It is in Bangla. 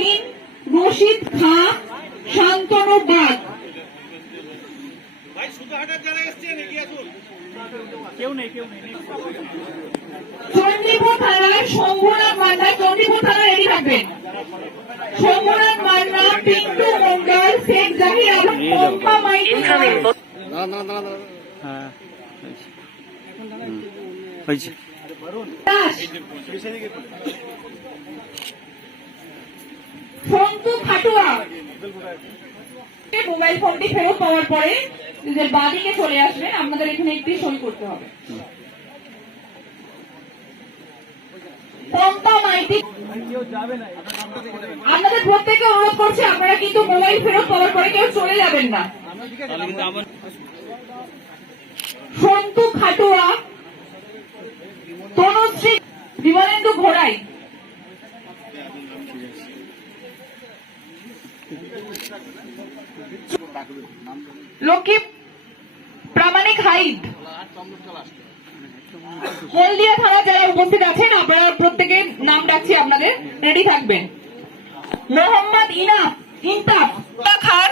শাহিন, রশিদ খাঁ, শান্তনু বাগ। চণ্ডীপুর থানায় শম্ভুনাথ মান্না, চণ্ডীপুর থানা রেডি থাকবেন। শম্ভুনাথ মান্না, পিন্টু মন্ডল, শেখ জাহির আলম, পম্পা মাইতি দাস, সন্তু খাটুয়া। মোবাইল ফোনটি ফেরত পাওয়ার পরে নিজের বাড়িকে চলে আসবেন, আপনাদের এখানে একটি সই করতে হবে। পম্পা মাইতি, আপনাদের প্রত্যেকে অনুরোধ করছি আপনারা কিন্তু মোবাইল ফেরত পাওয়ার পরে কেউ চলে যাবেন না। সন্তু খাটুয়া, তনুশ্রী, বিমলেন্দু ঘোড়াই। লক্ষ্মী প্রামাণিক হাইদ। হলদিয়া থানা যারা উপস্থিত আছেন আপনারা প্রত্যেকে নাম ডাকছি, আপনাদের রেডি থাকবেন। মোহাম্মদ ইনতাফ খান,